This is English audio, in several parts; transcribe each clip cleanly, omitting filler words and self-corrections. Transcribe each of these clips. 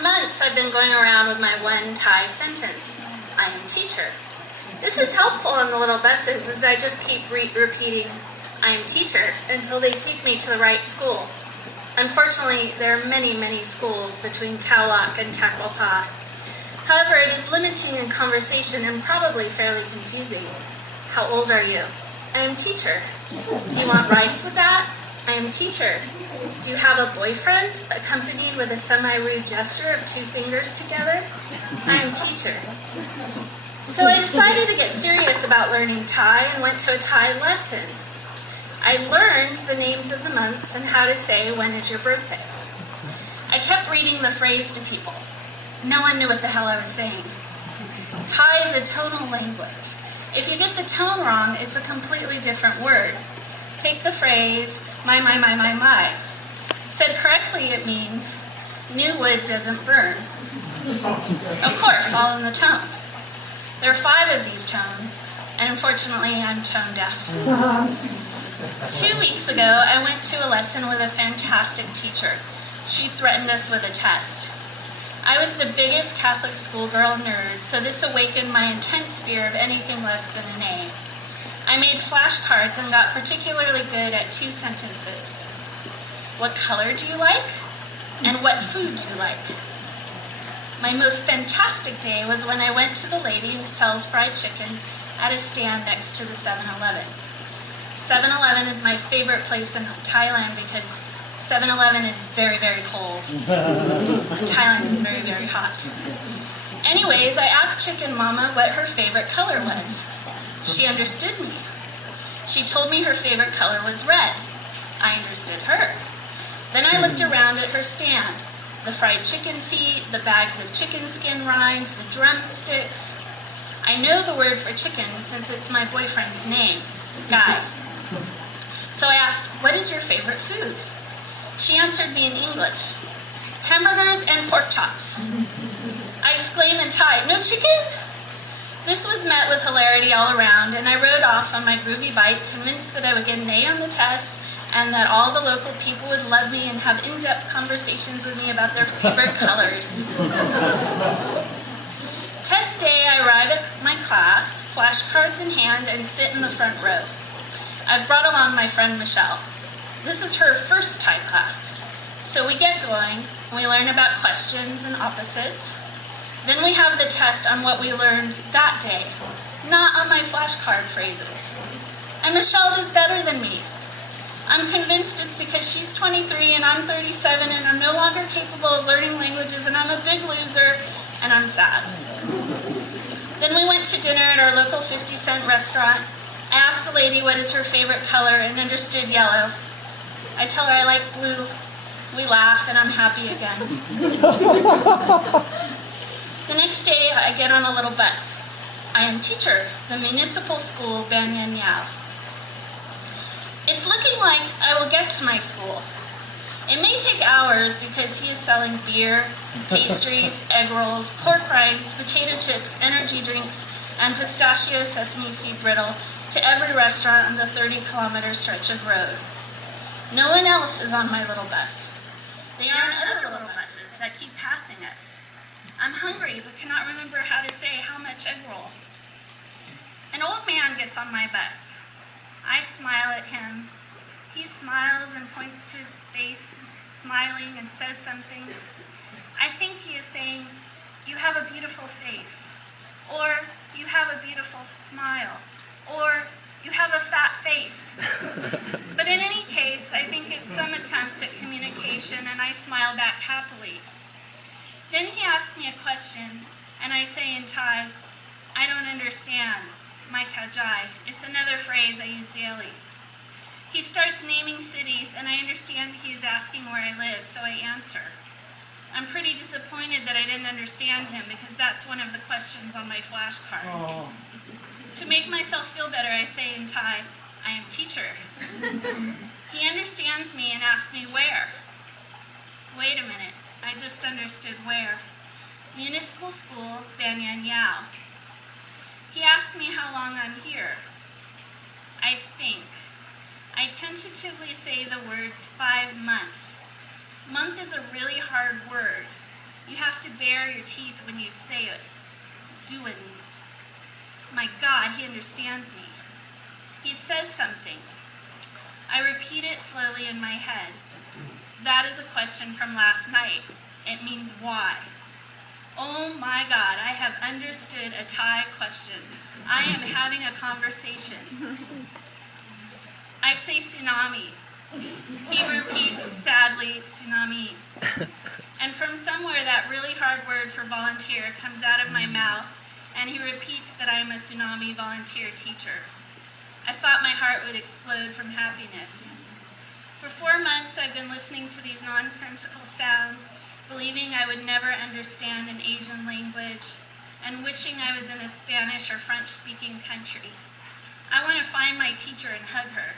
For months, I've been going around with my one Thai sentence, I am teacher. This is helpful on the little buses as I just keep repeating, I am teacher, until they take me to the right school. Unfortunately, there are many, many schools between Khao and Taklapa. However, it is limiting in conversation and probably fairly confusing. How old are you? I am teacher. Do you want rice with that? I am teacher. Do you have a boyfriend? Accompanied with a semi-rude gesture of 2 fingers together? I am teacher. So I decided to get serious about learning Thai and went to a Thai lesson. I learned the names of the months and how to say, when is your birthday? I kept reading the phrase to people. No one knew what the hell I was saying. Thai is a tonal language. If you get the tone wrong, it's a completely different word. Take the phrase, my. Said correctly, it means, new wood doesn't burn. Of course, all in the tone. There are 5 of these tones, and unfortunately, I'm tone deaf. 2 weeks ago, I went to a lesson with a fantastic teacher. She threatened us with a test. I was the biggest Catholic schoolgirl nerd, so this awakened my intense fear of anything less than an A. I made flashcards and got particularly good at 2 sentences. What color do you like? And what food do you like? My most fantastic day was when I went to the lady who sells fried chicken at a stand next to the 7-Eleven. 7-Eleven is my favorite place in Thailand because 7-Eleven is very, very cold. Thailand is very, very hot. Anyways, I asked Chicken Mama what her favorite color was. She understood me. She told me her favorite color was red. I understood her. Then I looked around at her stand. The fried chicken feet, the bags of chicken skin rinds, the drumsticks. I know the word for chicken since it's my boyfriend's name, Guy. So I asked, what is your favorite food? She answered me in English, hamburgers and pork chops. I exclaimed in Thai, no chicken? This was met with hilarity all around, and I rode off on my groovy bike, convinced that I would get an A on the test, and that all the local people would love me and have in-depth conversations with me about their favorite colors. Test day, I arrive at my class, flashcards in hand, and sit in the front row. I've brought along my friend Michelle. This is her first Thai class. So we get going, and we learn about questions and opposites. Then we have the test on what we learned that day, not on my flashcard phrases. And Michelle does better than me. I'm convinced it's because she's 23 and I'm 37 and I'm no longer capable of learning languages and I'm a big loser and I'm sad. Then we went to dinner at our local 50-cent restaurant. I asked the lady what is her favorite color and understood yellow. I tell her I like blue. We laugh and I'm happy again. The next day I get on a little bus. I am teacher, the municipal school Banyan Yao. It's looking like I will get to my school. It may take hours because he is selling beer, pastries, egg rolls, pork rinds, potato chips, energy drinks, and pistachio sesame seed brittle to every restaurant on the 30-kilometer stretch of road. No one else is on my little bus. They are on other little buses that keep passing us. I'm hungry but cannot remember how to say how much egg roll. An old man gets on my bus. I smile at him. He smiles and points to his face, smiling and says something. I think he is saying, you have a beautiful face, or you have a beautiful smile, or you have a fat face. But in any case, I think it's some attempt at communication, and I smile back happily. Then he asks me a question, and I say in Thai, I don't understand. My kajai. It's another phrase I use daily. He starts naming cities, and I understand he is asking where I live, so I answer. I'm pretty disappointed that I didn't understand him because that's one of the questions on my flashcards. To make myself feel better, I say in Thai, I am teacher. He understands me and asks me where. Wait a minute, I just understood where. Municipal School, Banyan Yao. He asks me how long I'm here. I think. I tentatively say the words 5 months. Month is a really hard word. You have to bare your teeth when you say it. Doing. My God, he understands me. He says something. I repeat it slowly in my head. That is a question from last night. It means why. Oh my God, I have understood a Thai question. I am having a conversation. I say tsunami. He repeats sadly, tsunami. And from somewhere that really hard word for volunteer comes out of my mouth, and he repeats that I am a tsunami volunteer teacher. I thought my heart would explode from happiness. For 4 months, I've been listening to these nonsensical sounds, believing I would never understand an Asian language, and wishing I was in a Spanish or French-speaking country. I want to find my teacher and hug her.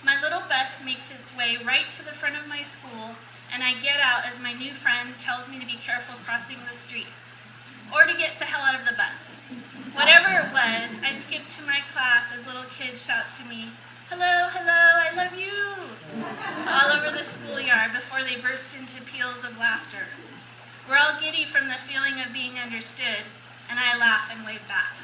My little bus makes its way right to the front of my school, and I get out as my new friend tells me to be careful crossing the street, or to get the hell out of the bus. Whatever it was, I skipped to my class as little kids shout to me, "Hello, hello, I love you," all over the schoolyard before they burst into peals of laughter. We're all giddy from the feeling of being understood, and I laugh and wave back.